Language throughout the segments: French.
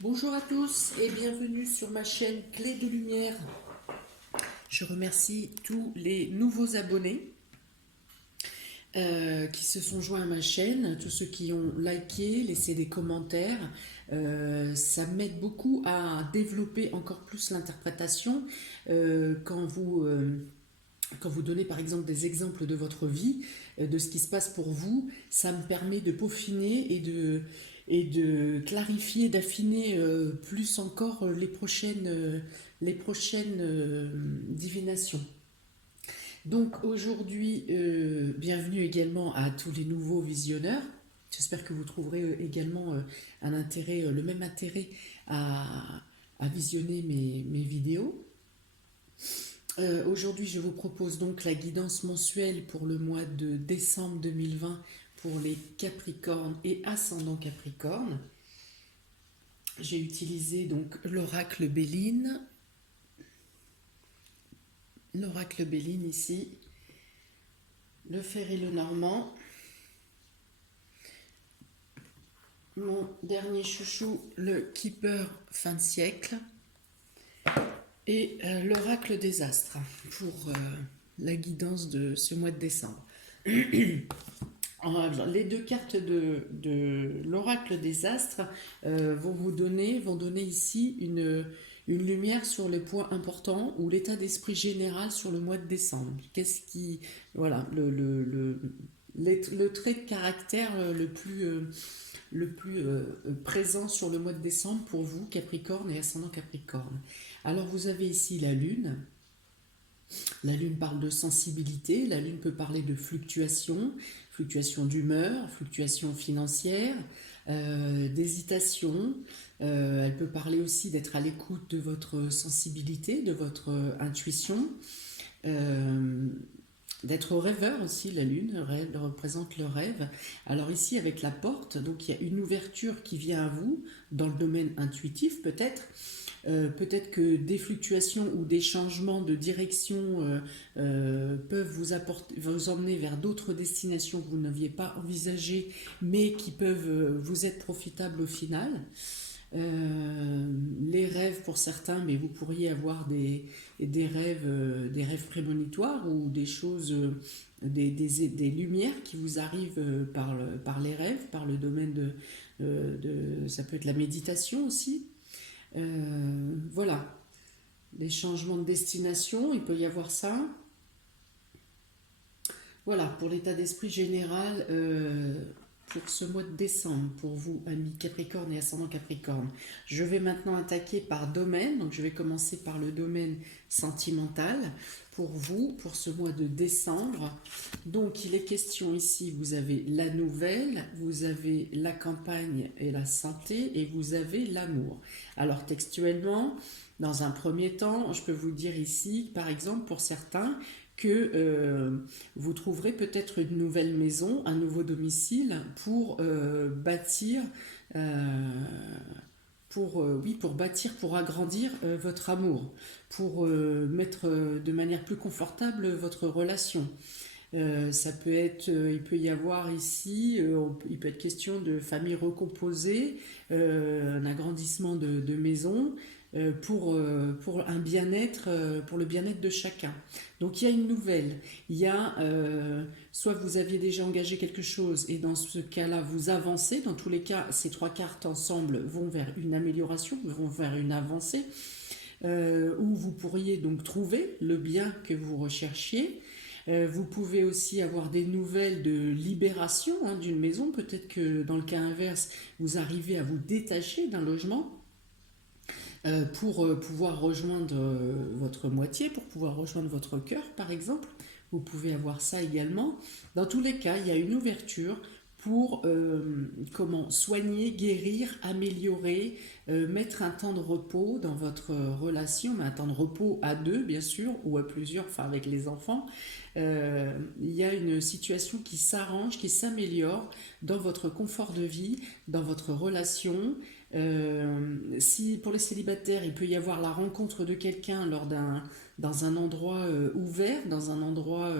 Bonjour à tous et bienvenue sur ma chaîne Clé de Lumière. Je remercie tous les nouveaux abonnés qui se sont joints à ma chaîne, tous ceux qui ont liké, laissé des commentaires. Ça m'aide beaucoup à développer encore plus l'interprétation quand vous donnez par exemple des exemples de votre vie, de ce qui se passe pour vous. Ça me permet de peaufiner et de clarifier, d'affiner plus encore les prochaines divinations. Donc aujourd'hui, bienvenue également à tous les nouveaux visionneurs. J'espère que vous trouverez également un intérêt, le même intérêt à visionner mes vidéos. Aujourd'hui, je vous propose donc la guidance mensuelle pour le mois de décembre 2020 pour les Capricornes et ascendant Capricorne. J'ai utilisé donc l'oracle Béline ici, le fer et le normand, mon dernier chouchou, le Keeper fin de siècle, et l'oracle des astres pour la guidance de ce mois de décembre. Alors, les deux cartes de l'oracle des astres vont donner ici une lumière sur les points importants ou l'état d'esprit général sur le mois de décembre. Voilà, le trait de caractère le plus présent sur le mois de décembre pour vous, Capricorne et ascendant Capricorne. Alors vous avez ici la Lune. La Lune parle de sensibilité, la Lune peut parler de fluctuation, fluctuation d'humeur, fluctuation financière, d'hésitation. Elle peut parler aussi d'être à l'écoute de votre sensibilité, de votre intuition. D'être rêveur aussi, la Lune représente le rêve. Alors ici avec la porte, donc il y a une ouverture qui vient à vous dans le domaine intuitif peut-être. Peut-être que des fluctuations ou des changements de direction peuvent vous emmener vers d'autres destinations que vous n'aviez pas envisagées, mais qui peuvent vous être profitables au final. Les rêves pour certains, mais vous pourriez avoir des rêves prémonitoires ou des choses, des lumières qui vous arrivent par les rêves, par le domaine ça peut être la méditation aussi. Voilà, les changements de destination, il peut y avoir ça. Voilà, pour l'état d'esprit général pour ce mois de décembre, pour vous, amis Capricorne et ascendant Capricorne. Je vais maintenant attaquer par domaine, donc je vais commencer par le domaine sentimental pour vous, pour ce mois de décembre. Donc il est question ici, vous avez la nouvelle, vous avez la campagne et la santé, et vous avez l'amour. Alors textuellement, dans un premier temps, je peux vous dire ici, par exemple, pour certains, que vous trouverez peut-être une nouvelle maison, un nouveau domicile pour bâtir, pour bâtir, pour agrandir votre amour, pour mettre de manière plus confortable votre relation. Ça peut être, il peut y avoir ici, il peut être question de famille recomposée, un agrandissement de maison, pour un bien-être, pour le bien-être de chacun. Donc il y a une nouvelle, il y a soit vous aviez déjà engagé quelque chose et dans ce cas-là vous avancez, dans tous les cas ces trois cartes ensemble vont vers une amélioration, vont vers une avancée, où vous pourriez donc trouver le bien que vous recherchiez. Vous pouvez aussi avoir des nouvelles de libération d'une maison, peut-être que dans le cas inverse vous arrivez à vous détacher d'un logement pour pouvoir rejoindre votre moitié, pour pouvoir rejoindre votre cœur, par exemple. Vous pouvez avoir ça également. Dans tous les cas, il y a une ouverture pour soigner, guérir, améliorer, mettre un temps de repos dans votre relation, mais un temps de repos à deux, bien sûr, ou à plusieurs, enfin avec les enfants. Il y a une situation qui s'arrange, qui s'améliore dans votre confort de vie, dans votre relation. Si pour les célibataires, il peut y avoir la rencontre de quelqu'un dans un endroit ouvert, dans un endroit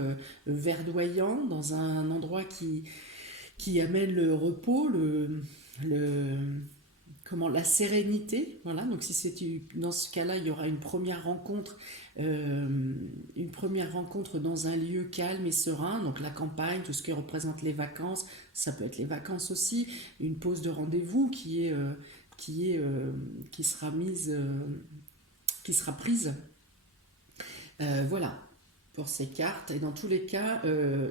verdoyant, dans un endroit qui amène le repos, le la sérénité, voilà. Donc si c'est dans ce cas-là, il y aura une première rencontre dans un lieu calme et serein, donc la campagne, tout ce qui représente les vacances, ça peut être les vacances aussi, une pause de rendez-vous qui sera prise, voilà. Pour ces cartes. Et dans tous les cas,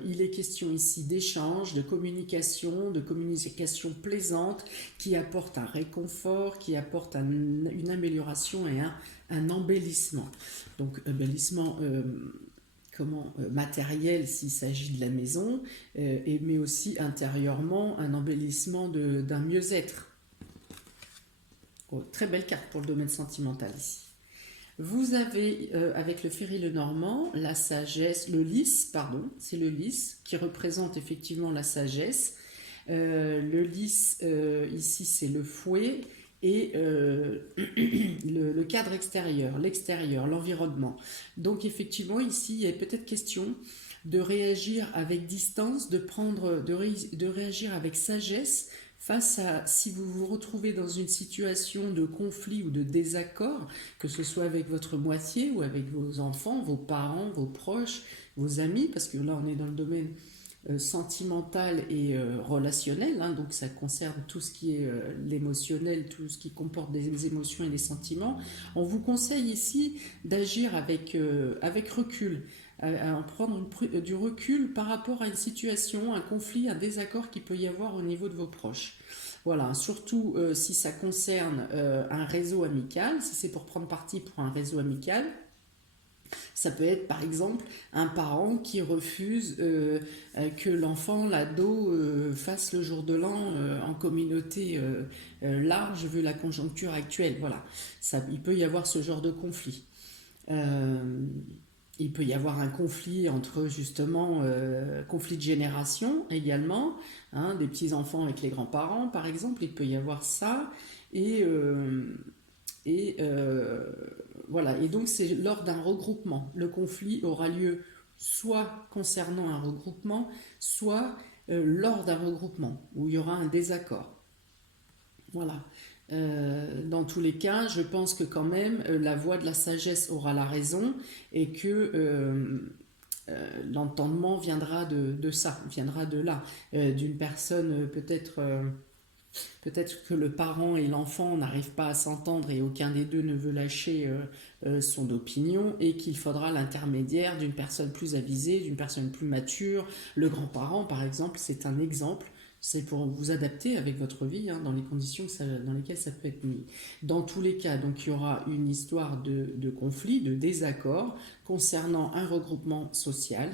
il est question ici d'échange, de communication plaisante, qui apporte un réconfort, qui apporte une amélioration et un embellissement. Donc, embellissement matériel s'il s'agit de la maison, mais aussi intérieurement, un embellissement d'un mieux-être. Oh, très belle carte pour le domaine sentimental ici. Vous avez, avec le Féry Lenormand, la sagesse, le lys, pardon, c'est le lys qui représente effectivement la sagesse. Le lys, ici, c'est le fouet et le cadre extérieur, l'extérieur, l'environnement. Donc, effectivement, ici, il y a peut-être question de réagir avec distance, de réagir avec sagesse, face à, si vous vous retrouvez dans une situation de conflit ou de désaccord, que ce soit avec votre moitié ou avec vos enfants, vos parents, vos proches, vos amis, parce que là on est dans le domaine sentimental et relationnel, hein, donc ça concerne tout ce qui est l'émotionnel, tout ce qui comporte des émotions et des sentiments. On vous conseille ici d'agir avec recul, à prendre du recul par rapport à une situation, un conflit, un désaccord qu'il peut y avoir au niveau de vos proches. Voilà, surtout si ça concerne un réseau amical, si c'est pour prendre parti pour un réseau amical. Ça peut être par exemple un parent qui refuse que l'enfant, l'ado, fasse le jour de l'an en communauté large vu la conjoncture actuelle. Voilà, il peut y avoir ce genre de conflit. Il peut y avoir un conflit entre justement conflit de génération également, hein, des petits-enfants avec les grands-parents par exemple, il peut y avoir ça, et voilà, et donc c'est lors d'un regroupement. Le conflit aura lieu soit concernant un regroupement, soit lors d'un regroupement, où il y aura un désaccord. Voilà. Dans tous les cas, je pense que quand même la voix de la sagesse aura la raison et que l'entendement viendra de ça, viendra de là, d'une personne peut-être que le parent et l'enfant n'arrivent pas à s'entendre et aucun des deux ne veut lâcher son opinion et qu'il faudra l'intermédiaire d'une personne plus avisée, d'une personne plus mature. Le grand-parent, par exemple, c'est un exemple. C'est pour vous adapter avec votre vie, hein, dans les conditions dans lesquelles ça peut être mis. Dans tous les cas, donc, il y aura une histoire de conflit, de désaccord concernant un regroupement social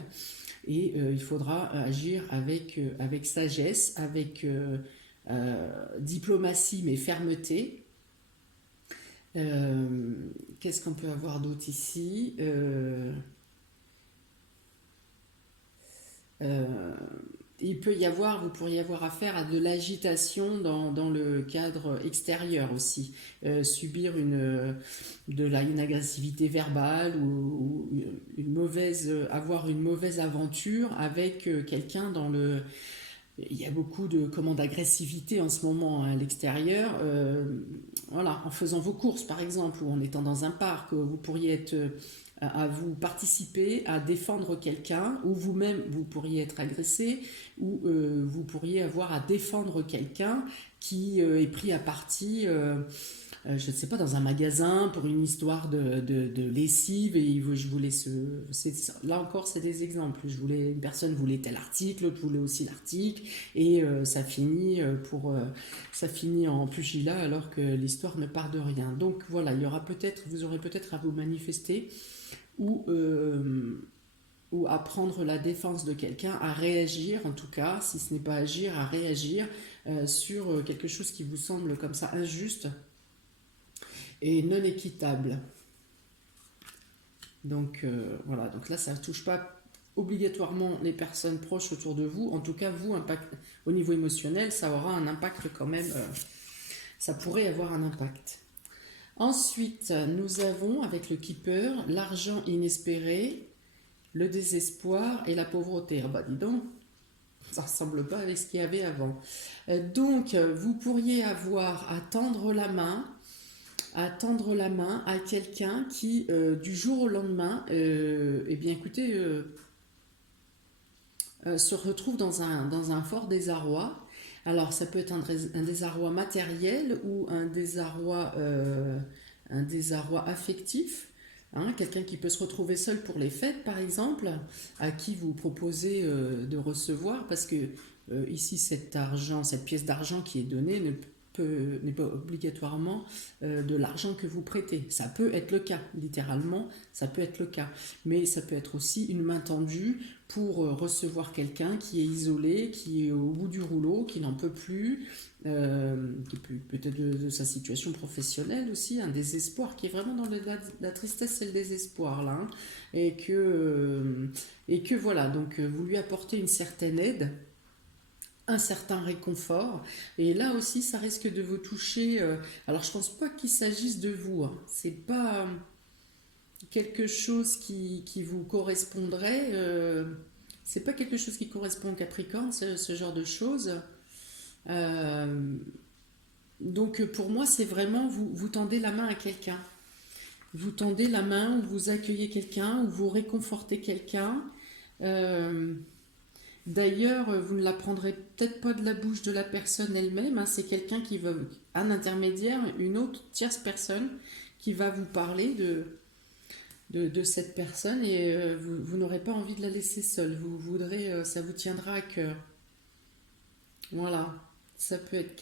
et il faudra agir avec sagesse, avec diplomatie mais fermeté. Qu'est-ce qu'on peut avoir d'autre ici? Vous pourriez avoir affaire à de l'agitation dans le cadre extérieur aussi, subir une agressivité verbale ou avoir une mauvaise aventure avec quelqu'un dans le... Il y a beaucoup d'agressivité en ce moment à l'extérieur. Voilà, en faisant vos courses par exemple, ou en étant dans un parc, vous pourriez être à vous participer à défendre quelqu'un, ou vous-même vous pourriez être agressé, ou vous pourriez avoir à défendre quelqu'un qui est pris à partie, je ne sais pas, dans un magasin pour une histoire de lessive, et je voulais là encore c'est des exemples, une personne voulait tel article, l'autre voulait aussi l'article, et ça finit en pugilat alors que l'histoire ne part de rien. Donc voilà, vous aurez peut-être à vous manifester ou à prendre la défense de quelqu'un, à réagir en tout cas, si ce n'est pas agir, à réagir sur quelque chose qui vous semble comme ça injuste et non équitable. Donc voilà, donc là ça ne touche pas obligatoirement les personnes proches autour de vous, en tout cas vous, au niveau émotionnel, ça aura un impact quand même, ça pourrait avoir un impact. Ensuite, nous avons avec le Keeper l'argent inespéré, le désespoir et la pauvreté. Ah bah dis donc, Ça ne ressemble pas avec ce qu'il y avait avant. Donc, vous pourriez avoir à tendre la main à quelqu'un qui, du jour au lendemain, eh bien, écoutez, se retrouve dans un fort désarroi. Alors, ça peut être un désarroi matériel ou un désarroi affectif. Hein, quelqu'un qui peut se retrouver seul pour les fêtes, par exemple, à qui vous proposez de recevoir, parce que ici, cet argent, cette pièce d'argent qui est donnée n'est pas obligatoirement de l'argent que vous prêtez. Ça peut être le cas, littéralement, ça peut être le cas. Mais ça peut être aussi une main tendue pour recevoir quelqu'un qui est isolé, qui est au bout du rouleau, qui n'en peut plus, peut-être de sa situation professionnelle aussi, un désespoir qui est vraiment dans la tristesse et le désespoir là, hein, et que voilà, donc vous lui apportez une certaine aide, un certain réconfort, et là aussi ça risque de vous toucher. Alors je pense pas qu'il s'agisse de vous, hein, c'est pas quelque chose qui vous correspondrait. C'est pas quelque chose qui correspond au Capricorne, ce genre de choses. Euh, donc pour moi, c'est vraiment vous tendez la main à quelqu'un. Vous tendez la main ou vous accueillez quelqu'un ou vous réconfortez quelqu'un. Euh, D'ailleurs, vous ne l'apprendrez peut-être pas de la bouche de la personne elle-même. Hein, c'est quelqu'un qui va, un intermédiaire, une autre tierce personne qui va vous parler de cette personne et vous n'aurez pas envie de la laisser seule. Vous voudrez, ça vous tiendra à cœur. Voilà. Ça peut être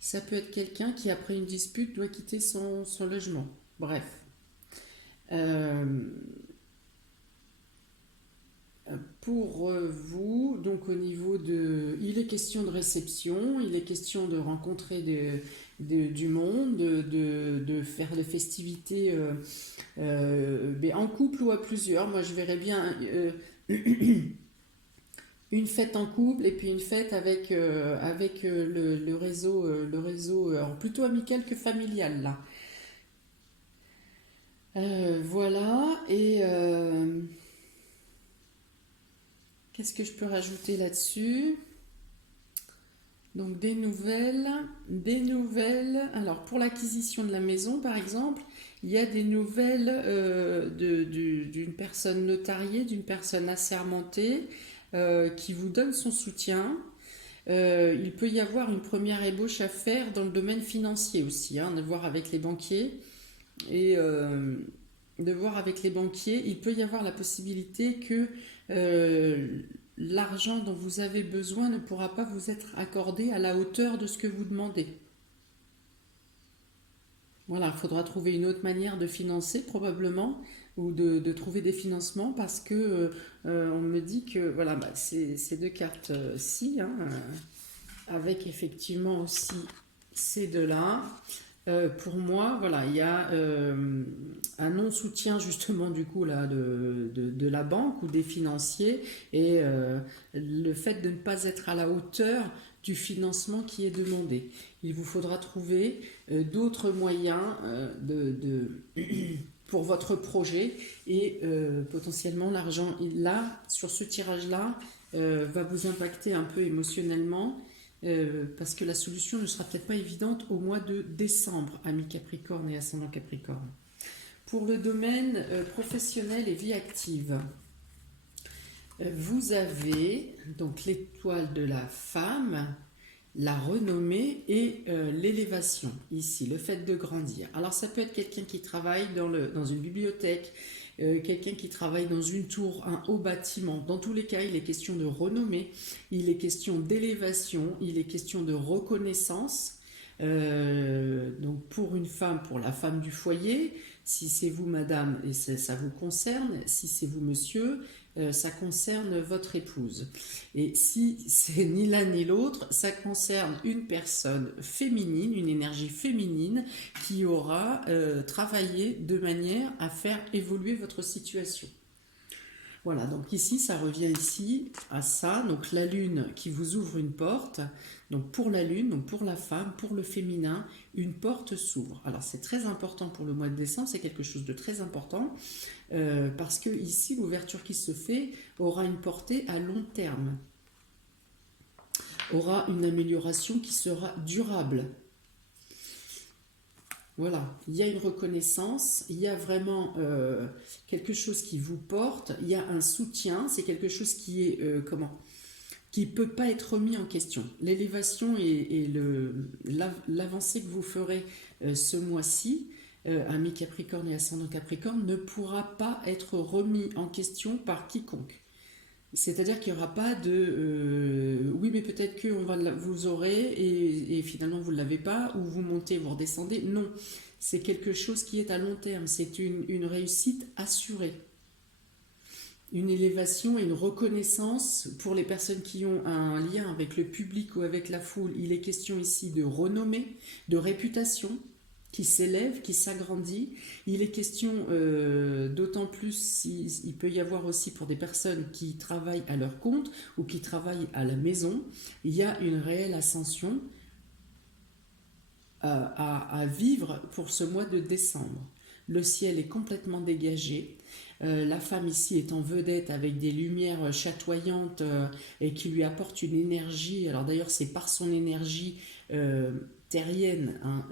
ça peut être quelqu'un qui après une dispute doit quitter son logement. Bref. Euh, pour vous, donc au niveau il est question de réception, il est question de rencontrer du monde, de faire des festivités mais en couple ou à plusieurs. Moi, je verrais bien une fête en couple et puis une fête avec le réseau alors plutôt amical que familial là. Voilà, et qu'est-ce que je peux rajouter là-dessus? Donc des nouvelles. Alors pour l'acquisition de la maison, par exemple, il y a des nouvelles d'une personne notariée, d'une personne assermentée qui vous donne son soutien. Il peut y avoir une première ébauche à faire dans le domaine financier aussi, hein, de voir avec les banquiers et de voir avec les banquiers. Il peut y avoir la possibilité que euh, l'argent dont vous avez besoin ne pourra pas vous être accordé à la hauteur de ce que vous demandez. Voilà, il faudra trouver une autre manière de financer probablement ou de trouver des financements parce que on me dit que voilà, bah, ces deux cartes-ci, hein, avec effectivement aussi ces deux-là. Pour moi, voilà, il y a un non-soutien justement du coup là de la banque ou des financiers et le fait de ne pas être à la hauteur du financement qui est demandé. Il vous faudra trouver d'autres moyens pour votre projet et potentiellement l'argent là sur ce tirage-là va vous impacter un peu émotionnellement parce que la solution ne sera peut-être pas évidente au mois de décembre, amis Capricorne et ascendant Capricorne. Pour le domaine professionnel et vie active, vous avez donc l'étoile de la femme, la renommée et l'élévation, ici, le fait de grandir. Alors ça peut être quelqu'un qui travaille dans une bibliothèque, quelqu'un qui travaille dans une tour, un haut bâtiment. Dans tous les cas, il est question de renommée, il est question d'élévation, il est question de reconnaissance. Donc pour une femme, pour la femme du foyer, si c'est vous madame et ça vous concerne, si c'est vous monsieur, ça concerne votre épouse. Et si c'est ni l'un ni l'autre, ça concerne une personne féminine, une énergie féminine qui aura travaillé de manière à faire évoluer votre situation. Voilà, donc ici, ça revient ici à ça. Donc la lune qui vous ouvre une porte. Donc pour la lune, donc pour la femme, pour le féminin, une porte s'ouvre. Alors c'est très important pour le mois de décembre, c'est quelque chose de très important parce que ici, l'ouverture qui se fait aura une portée à long terme, aura une amélioration qui sera durable. Voilà, il y a une reconnaissance, il y a vraiment quelque chose qui vous porte, il y a un soutien, c'est quelque chose qui est, qui ne peut pas être remis en question. L'élévation et l'avancée que vous ferez ce mois-ci, ami Capricorne et ascendant Capricorne, ne pourra pas être remis en question par quiconque. C'est-à-dire qu'il n'y aura pas de oui, mais peut-être que vous aurez et finalement vous ne l'avez pas, ou vous montez, vous redescendez. Non, c'est quelque chose qui est à long terme, c'est une réussite assurée. Une élévation et une reconnaissance pour les personnes qui ont un lien avec le public ou avec la foule. Il est question ici de renommée, de réputation qui s'élève, qui s'agrandit. Il est question d'autant plus, il peut y avoir aussi pour des personnes qui travaillent à leur compte ou qui travaillent à la maison, il y a une réelle ascension à vivre pour ce mois de décembre. Le ciel est complètement dégagé. La femme ici est en vedette avec des lumières chatoyantes et qui lui apportent une énergie. Alors d'ailleurs, c'est par son énergie terrienne, hein,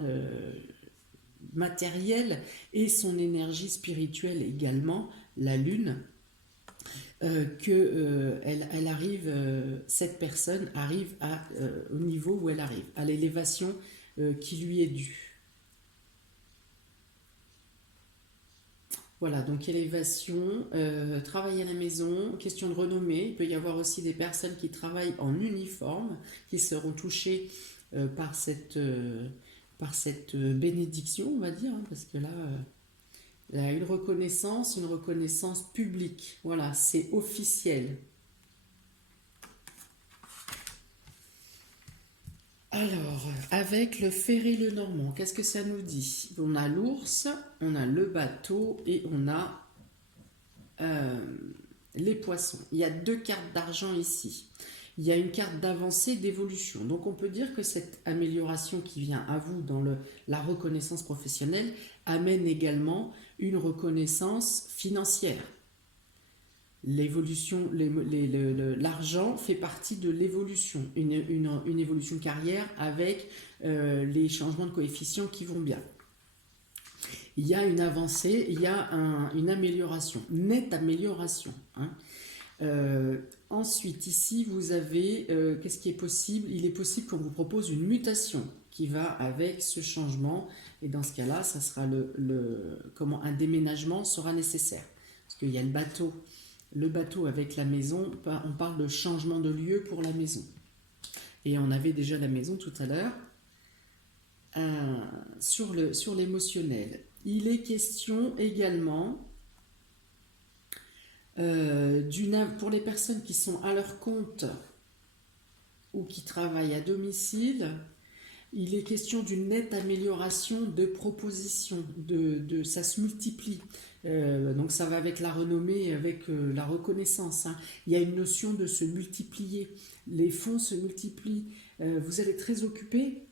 matérielle, et son énergie spirituelle également, la lune, elle arrive, cette personne arrive au niveau où elle arrive, à l'élévation qui lui est due. Voilà, donc élévation, travail à la maison, question de renommée. Il peut y avoir aussi des personnes qui travaillent en uniforme, qui seront touchées par cette bénédiction, on va dire, hein, parce que là, il y a une reconnaissance publique. Voilà, c'est officiel. Alors, avec le Ferré-le-Normand, qu'est-ce que ça nous dit? On a l'ours, on a le bateau et on a les poissons. Il y a 2 cartes d'argent ici. Il y a une carte d'avancée, d'évolution. Donc on peut dire que cette amélioration qui vient à vous dans la reconnaissance professionnelle amène également une reconnaissance financière. L'évolution, l'argent fait partie de l'évolution, une évolution de carrière avec les changements de coefficients qui vont bien. Il y a une avancée, il y a une amélioration, nette amélioration. Hein. Ensuite, ici, vous avez, qu'est-ce qui est possible? Il est possible qu'on vous propose une mutation qui va avec ce changement, et dans ce cas-là, ça sera comment un déménagement sera nécessaire. Parce qu'il y a le bateau avec la maison, on parle de changement de lieu pour la maison. Et on avait déjà la maison tout à l'heure. Sur l'émotionnel. Il est question également pour les personnes qui sont à leur compte ou qui travaillent à domicile, il est question d'une nette amélioration de propositions, ça se multiplie. Donc ça va avec la renommée, avec la reconnaissance. Hein. Il y a une notion de se multiplier. Les fonds se multiplient. Vous allez être très occupé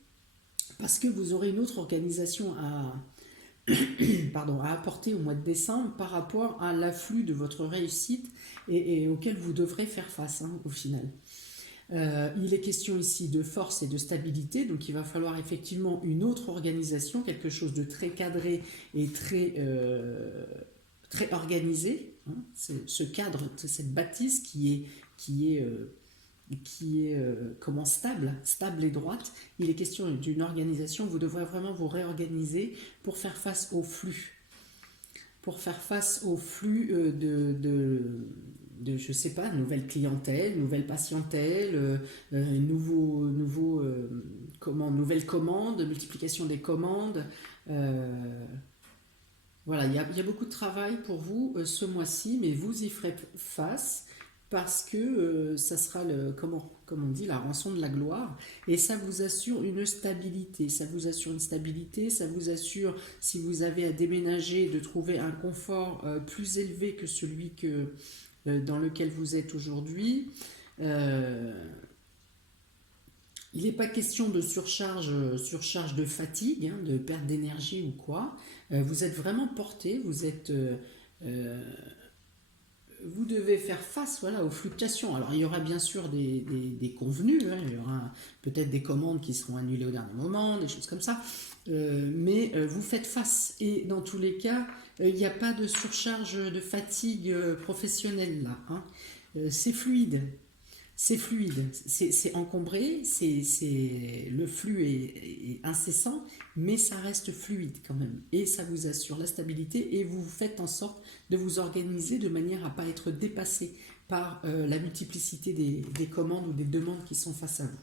parce que vous aurez une autre organisation à apporter au mois de décembre par rapport à l'afflux de votre réussite et auquel vous devrez faire face, hein, au final. Il est question ici de force et de stabilité, donc il va falloir effectivement une autre organisation, quelque chose de très cadré et très organisé. Hein. Ce cadre, cette bâtisse qui est stable et droite. Il est question d'une organisation, vous devrez vraiment vous réorganiser pour faire face au flux. Je sais pas, nouvelle clientèle, nouvelle patientèle, nouvelles commandes, multiplication des commandes. Voilà, il y a beaucoup de travail pour vous ce mois-ci, mais vous y ferez face parce que ça sera comme on dit, la rançon de la gloire, et ça vous assure une stabilité, ça vous assure, si vous avez à déménager, de trouver un confort plus élevé que celui dans lequel vous êtes aujourd'hui. Il n'est pas question de surcharge de fatigue, hein, de perte d'énergie ou quoi. Vous êtes vraiment porté, vous devez faire face, voilà, aux fluctuations. Alors il y aura bien sûr des convenus, hein, il y aura peut-être des commandes qui seront annulées au dernier moment, des choses comme ça. Mais vous faites face, et dans tous les cas, il n'y a pas de surcharge de fatigue professionnelle là, hein. C'est fluide. C'est fluide, c'est encombré, le flux est incessant, mais ça reste fluide quand même. Et ça vous assure la stabilité, et vous faites en sorte de vous organiser de manière à ne pas être dépassé par la multiplicité des commandes ou des demandes qui sont face à vous.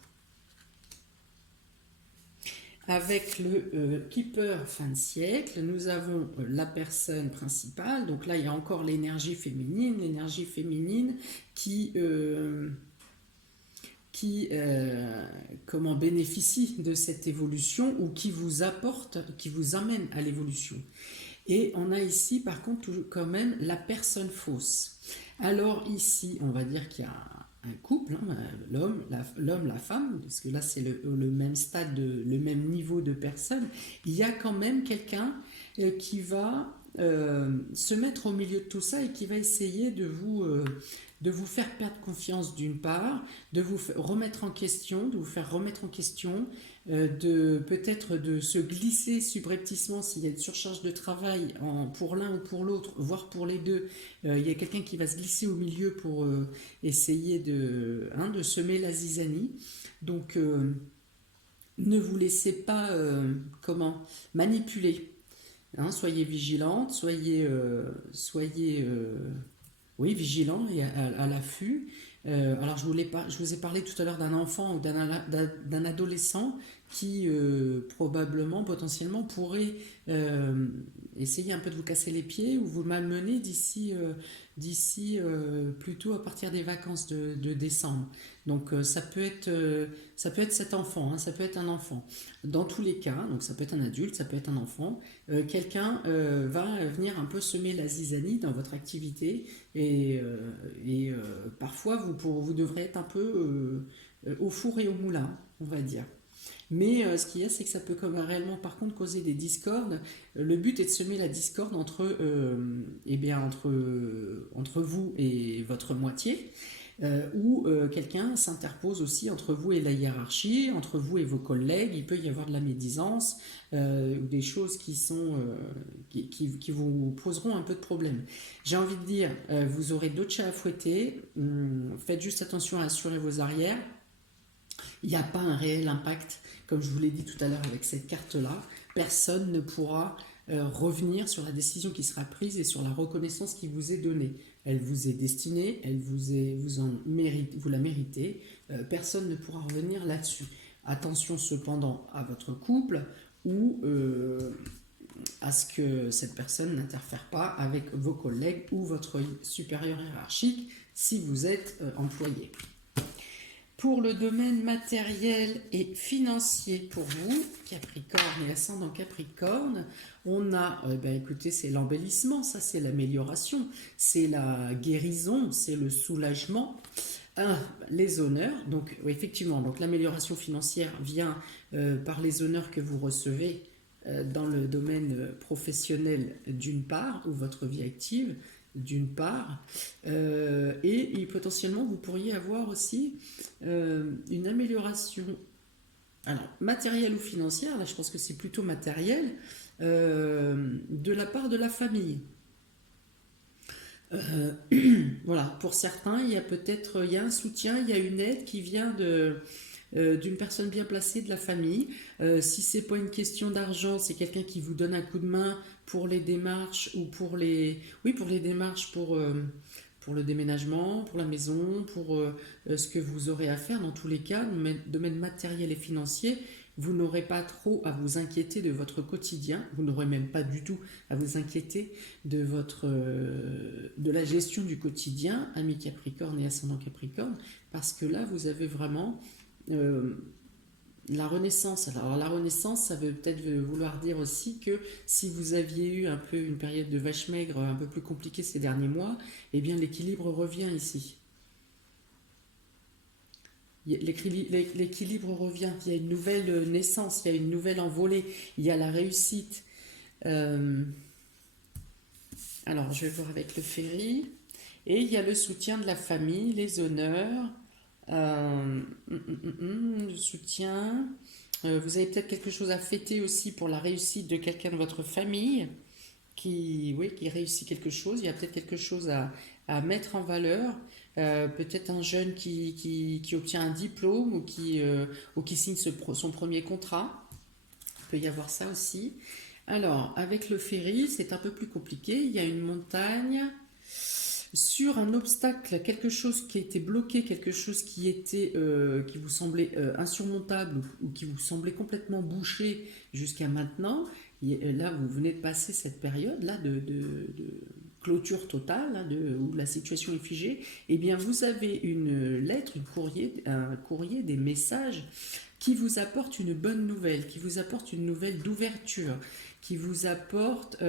Avec le Keeper fin de siècle, nous avons la personne principale. Donc là, il y a encore l'énergie féminine qui comment bénéficie de cette évolution, ou qui vous apporte, qui vous amène à l'évolution. Et on a ici par contre quand même la personne fausse. Alors ici, on va dire qu'il y a un couple, hein, l'homme, la femme, parce que là c'est le même stade, le même niveau de personne. Il y a quand même quelqu'un qui va se mettre au milieu de tout ça, et qui va essayer de vous faire perdre confiance d'une part, de vous remettre en question, de vous faire remettre en question, peut-être de se glisser subrepticement s'il y a une surcharge de travail pour l'un ou pour l'autre, voire pour les deux. Il y a quelqu'un qui va se glisser au milieu pour essayer de semer la zizanie. Donc ne vous laissez pas manipuler. Hein, soyez vigilante, soyez oui, vigilant et à l'affût. Alors je vous ai parlé tout à l'heure d'un enfant ou d'un adolescent qui probablement, potentiellement, pourrait essayer un peu de vous casser les pieds ou vous malmener d'ici plutôt à partir des vacances de décembre. Donc ça peut être cet enfant, hein, ça peut être un enfant. Dans tous les cas, donc ça peut être un adulte, ça peut être un enfant. Quelqu'un va venir un peu semer la zizanie dans votre activité, et parfois vous devrez être un peu au four et au moulin, on va dire. Mais ce qu'il y a, c'est que ça peut réellement, par contre, causer des discordes. Le but est de semer la discorde entre vous et votre moitié, ou quelqu'un s'interpose aussi entre vous et la hiérarchie, entre vous et vos collègues. Il peut y avoir de la médisance, ou des choses qui vous poseront un peu de problème. J'ai envie de dire, vous aurez d'autres chats à fouetter. Faites juste attention à assurer vos arrières. Il n'y a pas un réel impact, comme je vous l'ai dit tout à l'heure avec cette carte-là. Personne ne pourra revenir sur la décision qui sera prise et sur la reconnaissance qui vous est donnée. Elle vous est destinée, vous la méritez. Personne ne pourra revenir là-dessus. Attention cependant à votre couple, ou à ce que cette personne n'interfère pas avec vos collègues ou votre supérieur hiérarchique si vous êtes employé. Pour le domaine matériel et financier pour vous, Capricorne et ascendant Capricorne, on a, écoutez, c'est l'embellissement, ça c'est l'amélioration, c'est la guérison, c'est le soulagement, les honneurs. Donc effectivement, donc l'amélioration financière vient par les honneurs que vous recevez dans le domaine professionnel d'une part, ou votre vie active d'une part, et potentiellement vous pourriez avoir aussi une amélioration, alors matérielle ou financière, là je pense que c'est plutôt matériel, de la part de la famille. Voilà, pour certains, il y a un soutien, il y a une aide qui vient d'une personne bien placée de la famille. Si c'est pas une question d'argent, c'est quelqu'un qui vous donne un coup de main pour les démarches, ou pour les démarches, pour le déménagement, pour la maison, pour ce que vous aurez à faire. Dans tous les cas, dans le domaine matériel et financier, vous n'aurez pas trop à vous inquiéter de votre quotidien, vous n'aurez même pas du tout à vous inquiéter de la gestion du quotidien, ami Capricorne et ascendant Capricorne, parce que là, vous avez vraiment la renaissance. Alors la renaissance, ça veut peut-être vouloir dire aussi que si vous aviez eu un peu une période de vache maigre un peu plus compliquée ces derniers mois, eh bien l'équilibre revient ici. L'équilibre revient, il y a une nouvelle naissance, il y a une nouvelle envolée, il y a la réussite. Euh, alors je vais voir avec le ferry. Et il y a le soutien de la famille, les honneurs, le soutien. Vous avez peut-être quelque chose à fêter aussi pour la réussite de quelqu'un de votre famille qui, oui, qui réussit quelque chose. Il y a peut-être quelque chose à mettre en valeur. Peut-être un jeune qui obtient un diplôme ou qui signe son premier contrat. Il peut y avoir ça aussi. Alors, avec le ferry, c'est un peu plus compliqué. Il y a une montagne sur un obstacle, quelque chose qui a été bloqué, quelque chose qui vous semblait insurmontable ou qui vous semblait complètement bouché jusqu'à maintenant. Là, vous venez de passer cette période là de clôture totale, hein, où la situation est figée. Eh bien, vous avez une lettre, un courrier, des messages qui vous apportent une bonne nouvelle, qui vous apportent une nouvelle d'ouverture, qui vous apporte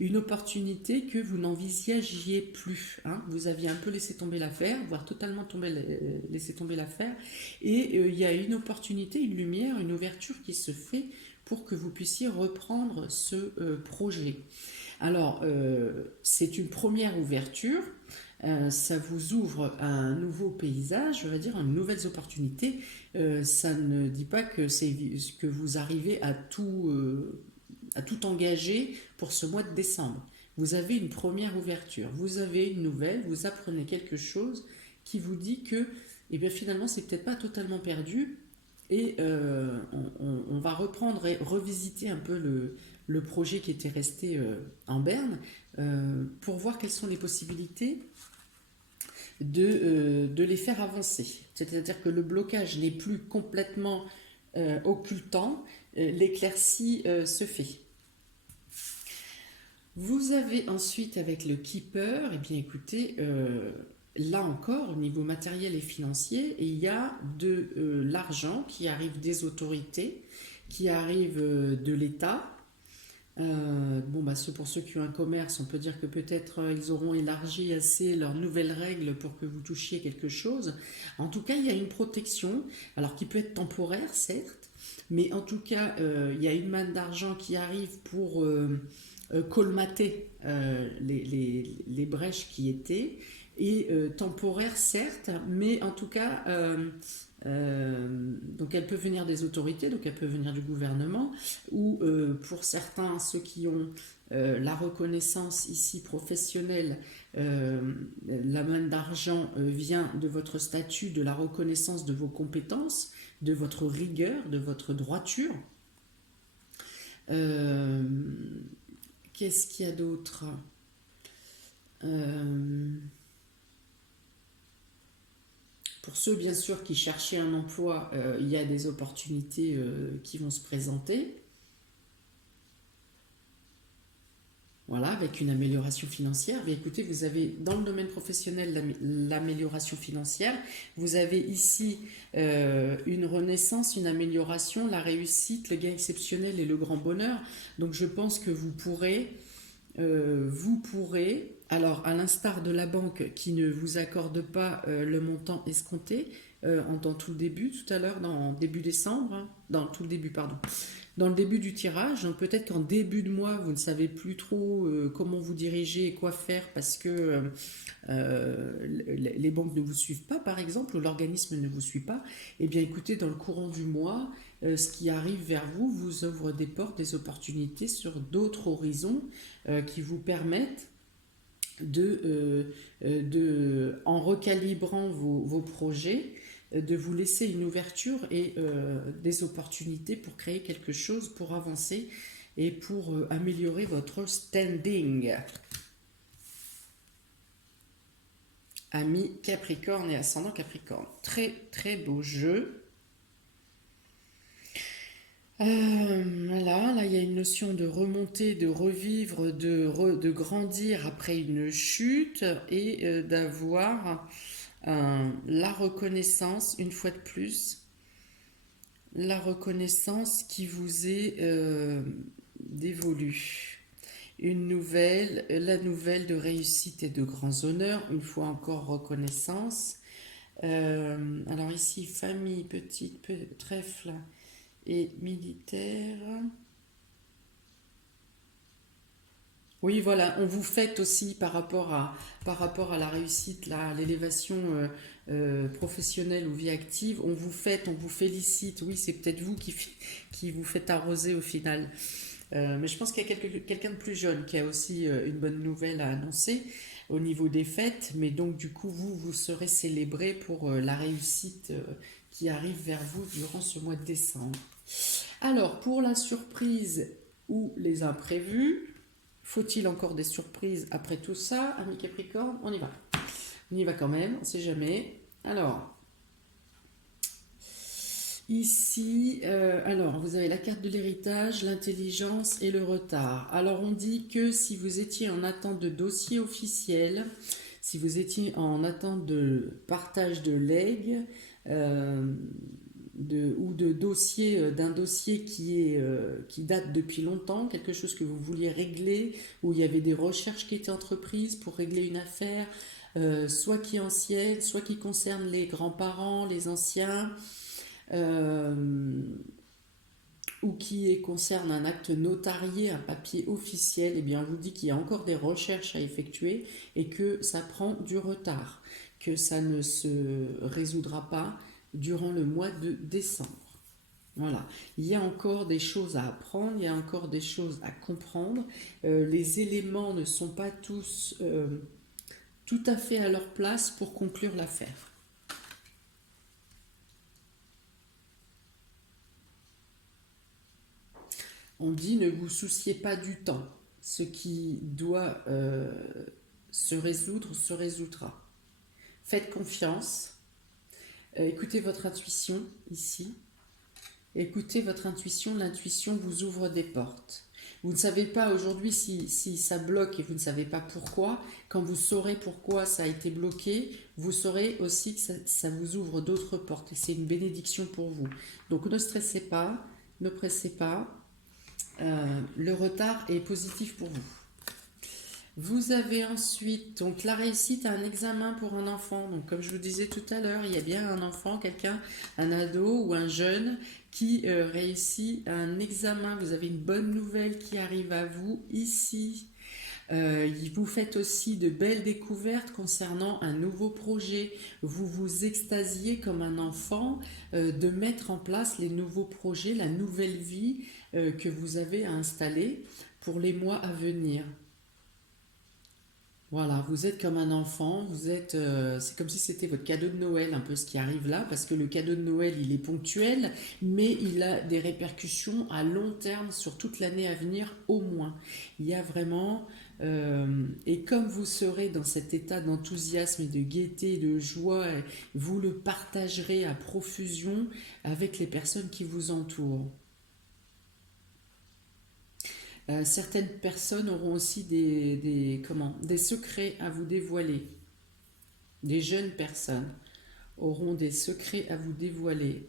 une opportunité que vous n'envisagiez plus. Hein. Vous aviez un peu laissé tomber l'affaire, voire totalement laissé tomber l'affaire. Et il y a une opportunité, une lumière, une ouverture qui se fait pour que vous puissiez reprendre ce projet. Alors, c'est une première ouverture. Ça vous ouvre un nouveau paysage, je veux dire, une nouvelles opportunités. Ça ne dit pas que vous arrivez à tout engager pour ce mois de décembre. Vous avez une première ouverture, vous avez une nouvelle, vous apprenez quelque chose qui vous dit que eh bien, finalement, c'est peut-être pas totalement perdu. Et on va reprendre et revisiter un peu le projet qui était resté en berne pour voir quelles sont les possibilités de les faire avancer. C'est-à-dire que le blocage n'est plus complètement occultant, l'éclaircie se fait. Vous avez ensuite avec le keeper, eh bien écoutez, là encore, au niveau matériel et financier, il y a de l'argent qui arrive des autorités, qui arrive de l'État. Pour ceux qui ont un commerce, on peut dire que peut-être ils auront élargi assez leurs nouvelles règles pour que vous touchiez quelque chose. En tout cas, il y a une protection, alors qui peut être temporaire, certes, mais en tout cas, il y a une manne d'argent qui arrive pour colmater les brèches qui étaient, et temporaire certes, mais en tout cas, donc elle peut venir des autorités, donc elle peut venir du gouvernement, ou pour certains, ceux qui ont la reconnaissance ici professionnelle, la manne d'argent vient de votre statut, de la reconnaissance de vos compétences, de votre rigueur, de votre droiture. Qu'est-ce qu'il y a d'autre? Pour ceux, bien sûr, qui cherchaient un emploi, il y a des opportunités qui vont se présenter. Voilà, avec une amélioration financière. Mais écoutez, vous avez dans le domaine professionnel l'amélioration financière. Vous avez ici une renaissance, une amélioration, la réussite, le gain exceptionnel et le grand bonheur. Donc je pense que vous pourrez, alors à l'instar de la banque qui ne vous accorde pas le montant escompté, dans tout le début, tout à l'heure, dans début décembre, hein, dans tout le début, pardon, dans le début du tirage, donc peut-être qu'en début de mois, vous ne savez plus trop comment vous diriger et quoi faire parce que les banques ne vous suivent pas, par exemple, ou l'organisme ne vous suit pas. Eh bien, écoutez, dans le courant du mois, ce qui arrive vers vous vous ouvre des portes, des opportunités sur d'autres horizons qui vous permettent en recalibrant vos projets, de vous laisser une ouverture et des opportunités pour créer quelque chose, pour avancer et pour améliorer votre standing. Ami Capricorne et ascendant Capricorne. Très très beau jeu. Voilà, là il y a une notion de remonter, de revivre, de grandir après une chute et d'avoir la reconnaissance, une fois de plus, la reconnaissance qui vous est dévolue. Une nouvelle, la nouvelle de réussite et de grands honneurs, une fois encore reconnaissance. Alors ici, famille, petite, trèfle et militaire. Oui, voilà, on vous fête aussi par rapport à la réussite, là, à l'élévation professionnelle ou vie active. On vous fête, on vous félicite. Oui, c'est peut-être vous qui vous faites arroser au final. Mais je pense qu'il y a quelqu'un de plus jeune qui a aussi une bonne nouvelle à annoncer au niveau des fêtes. Mais donc, du coup, vous serez célébré pour la réussite qui arrive vers vous durant ce mois de décembre. Alors, pour la surprise ou les imprévus, faut-il encore des surprises après tout ça, ami Capricorne? On y va. On y va quand même, on ne sait jamais. Alors, ici, alors, vous avez la carte de l'héritage, l'intelligence et le retard. Alors, on dit que si vous étiez en attente de dossier officiel, si vous étiez en attente de partage de legs, ou de dossier, d'un dossier qui date depuis longtemps, quelque chose que vous vouliez régler, où il y avait des recherches qui étaient entreprises pour régler une affaire, soit qui est ancienne, soit qui concerne les grands-parents, les anciens, euh, ou qui concerne un acte notarié, un papier officiel, eh bien, on vous dit qu'il y a encore des recherches à effectuer et que ça prend du retard, que ça ne se résoudra pas durant le mois de décembre. Voilà, il y a encore des choses à apprendre, il y a encore des choses à comprendre. Les éléments ne sont pas tous tout à fait à leur place pour conclure l'affaire. On dit ne vous souciez pas du temps. Ce qui doit se résoudre se résoudra. Faites confiance. Écoutez votre intuition ici. Écoutez votre intuition. L'intuition vous ouvre des portes. Vous ne savez pas aujourd'hui si ça bloque et vous ne savez pas pourquoi. Quand vous saurez pourquoi ça a été bloqué, vous saurez aussi que ça vous ouvre d'autres portes. Et c'est une bénédiction pour vous. Donc ne stressez pas, ne pressez pas. Le retard est positif pour vous. Vous avez ensuite donc la réussite à un examen pour un enfant. Donc comme je vous disais tout à l'heure, il y a bien un enfant, quelqu'un, un ado ou un jeune qui réussit un examen. Vous avez une bonne nouvelle qui arrive à vous ici. Vous faites aussi de belles découvertes concernant un nouveau projet. Vous vous extasiez comme un enfant de mettre en place les nouveaux projets, la nouvelle vie que vous avez à installer pour les mois à venir. Voilà, vous êtes comme un enfant, c'est comme si c'était votre cadeau de Noël, un peu ce qui arrive là, parce que le cadeau de Noël, il est ponctuel, mais il a des répercussions à long terme sur toute l'année à venir au moins. Il y a vraiment, et comme vous serez dans cet état d'enthousiasme et de gaieté, de joie, vous le partagerez à profusion avec les personnes qui vous entourent. Certaines personnes auront aussi des secrets à vous dévoiler. Des jeunes personnes auront des secrets à vous dévoiler.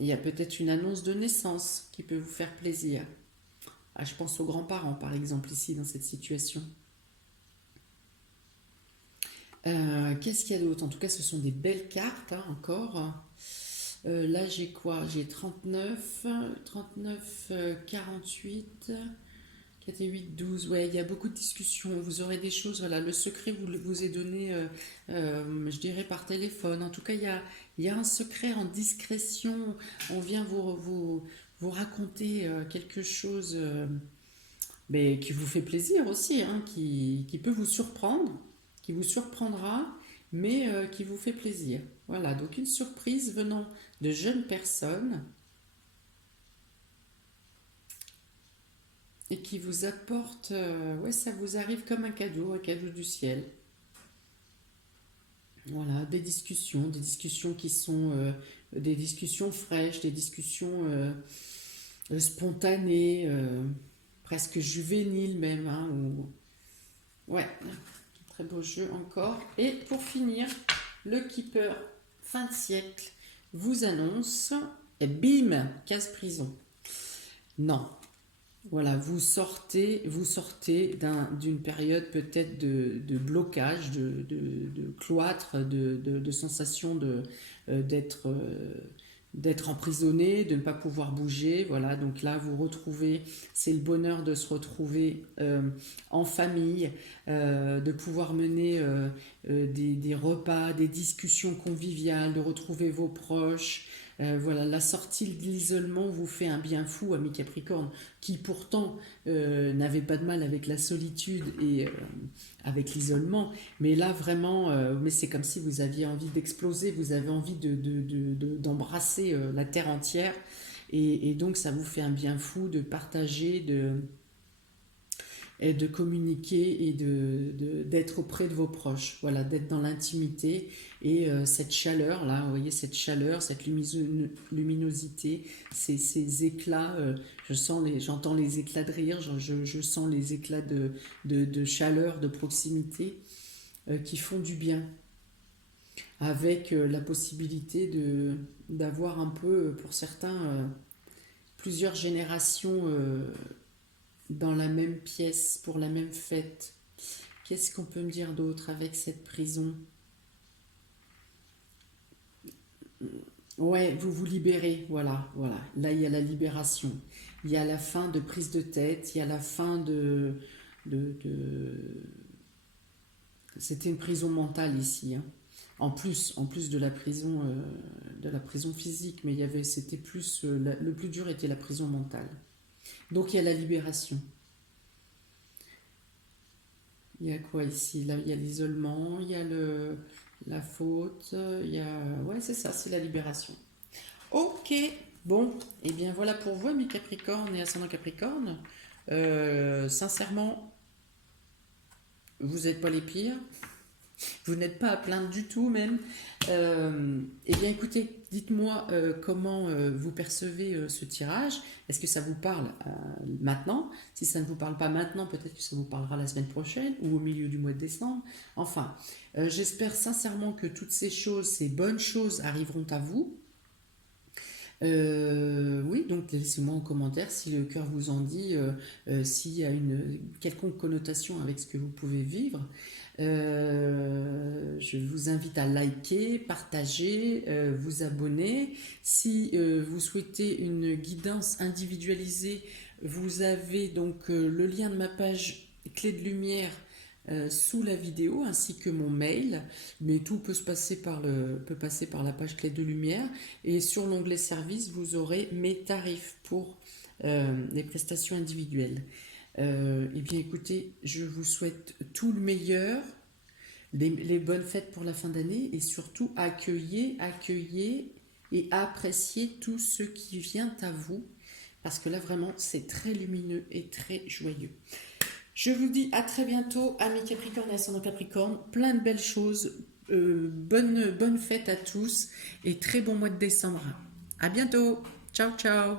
Il y a peut-être une annonce de naissance qui peut vous faire plaisir. Ah, je pense aux grands-parents, par exemple, ici, dans cette situation. Qu'est-ce qu'il y a d'autre? En tout cas, ce sont des belles cartes, hein, encore. Là, j'ai quoi? J'ai 39, 39, 48, 4 et 8, 12. Ouais, il y a beaucoup de discussions. Vous aurez des choses. Voilà, le secret vous est donné, je dirais, par téléphone. En tout cas, il y a un secret en discrétion. On vient vous raconter quelque chose mais qui vous fait plaisir aussi, hein, qui peut vous surprendre, qui vous surprendra, mais qui vous fait plaisir. Voilà, donc une surprise venant de jeunes personnes et qui vous apporte, ouais, ça vous arrive comme un cadeau du ciel. Voilà, des discussions qui sont des discussions fraîches, des discussions spontanées, presque juvéniles même, hein, ouais, très beau jeu encore. Et pour finir, le Keeper fin de siècle. vous annonce, et bim, case prison. Non. Voilà, vous sortez d'une période peut-être de blocage, de cloître, de sensation d'être emprisonné, de ne pas pouvoir bouger. Voilà, donc là, vous retrouvez, c'est le bonheur de se retrouver en famille, de pouvoir mener des repas, des discussions conviviales, de retrouver vos proches. Voilà, la sortie de l'isolement vous fait un bien fou, ami Capricorne, qui pourtant n'avait pas de mal avec la solitude et avec l'isolement. Mais là, vraiment, mais c'est comme si vous aviez envie d'exploser, vous avez envie d'embrasser la terre entière. Et donc, ça vous fait un bien fou de partager, et de communiquer et d'être auprès de vos proches, voilà, d'être dans l'intimité et cette chaleur là, vous voyez cette chaleur, cette luminosité, ces éclats, j'entends les éclats de rire, je sens les éclats de chaleur, de proximité qui font du bien, avec la possibilité d'avoir un peu, pour certains, plusieurs générations dans la même pièce pour la même fête. Qu'est-ce qu'on peut me dire d'autre avec cette prison? Ouais, vous vous libérez, voilà, voilà. Là, il y a la libération. Il y a la fin de prise de tête, il y a la fin de... C'était une prison mentale ici, hein. En plus de la prison physique, mais c'était plus, le plus dur était la prison mentale. Donc il y a la libération. Il y a quoi ici? Là, il y a l'isolement, il y a la faute, il y a... Ouais, c'est ça, c'est la libération. Ok, bon, et eh bien voilà pour vous, mes Capricornes et ascendant Capricorne. Sincèrement, vous n'êtes pas les pires. Vous n'êtes pas à plaindre du tout même. Eh bien écoutez, dites-moi comment vous percevez ce tirage. Est-ce que ça vous parle maintenant? Si ça ne vous parle pas maintenant, peut-être que ça vous parlera la semaine prochaine ou au milieu du mois de décembre. Enfin, j'espère sincèrement que toutes ces choses, ces bonnes choses arriveront à vous. Oui, donc laissez-moi en commentaire si le cœur vous en dit, s'il y a une quelconque connotation avec ce que vous pouvez vivre. Je vous invite à liker, partager, vous abonner. Si vous souhaitez une guidance individualisée, vous avez donc le lien de ma page Clé de Lumière sous la vidéo, ainsi que mon mail, mais tout peut passer par la page Clé de Lumière, et sur l'onglet service vous aurez mes tarifs pour les prestations individuelles. Eh bien écoutez, je vous souhaite tout le meilleur, les bonnes fêtes pour la fin d'année, et surtout accueillez et appréciez tout ce qui vient à vous, parce que là vraiment c'est très lumineux et très joyeux. Je vous dis à très bientôt, amis Capricorne et ascendant Capricorne. Plein de belles choses. Bonne fête à tous et très bon mois de décembre. À bientôt. Ciao, ciao.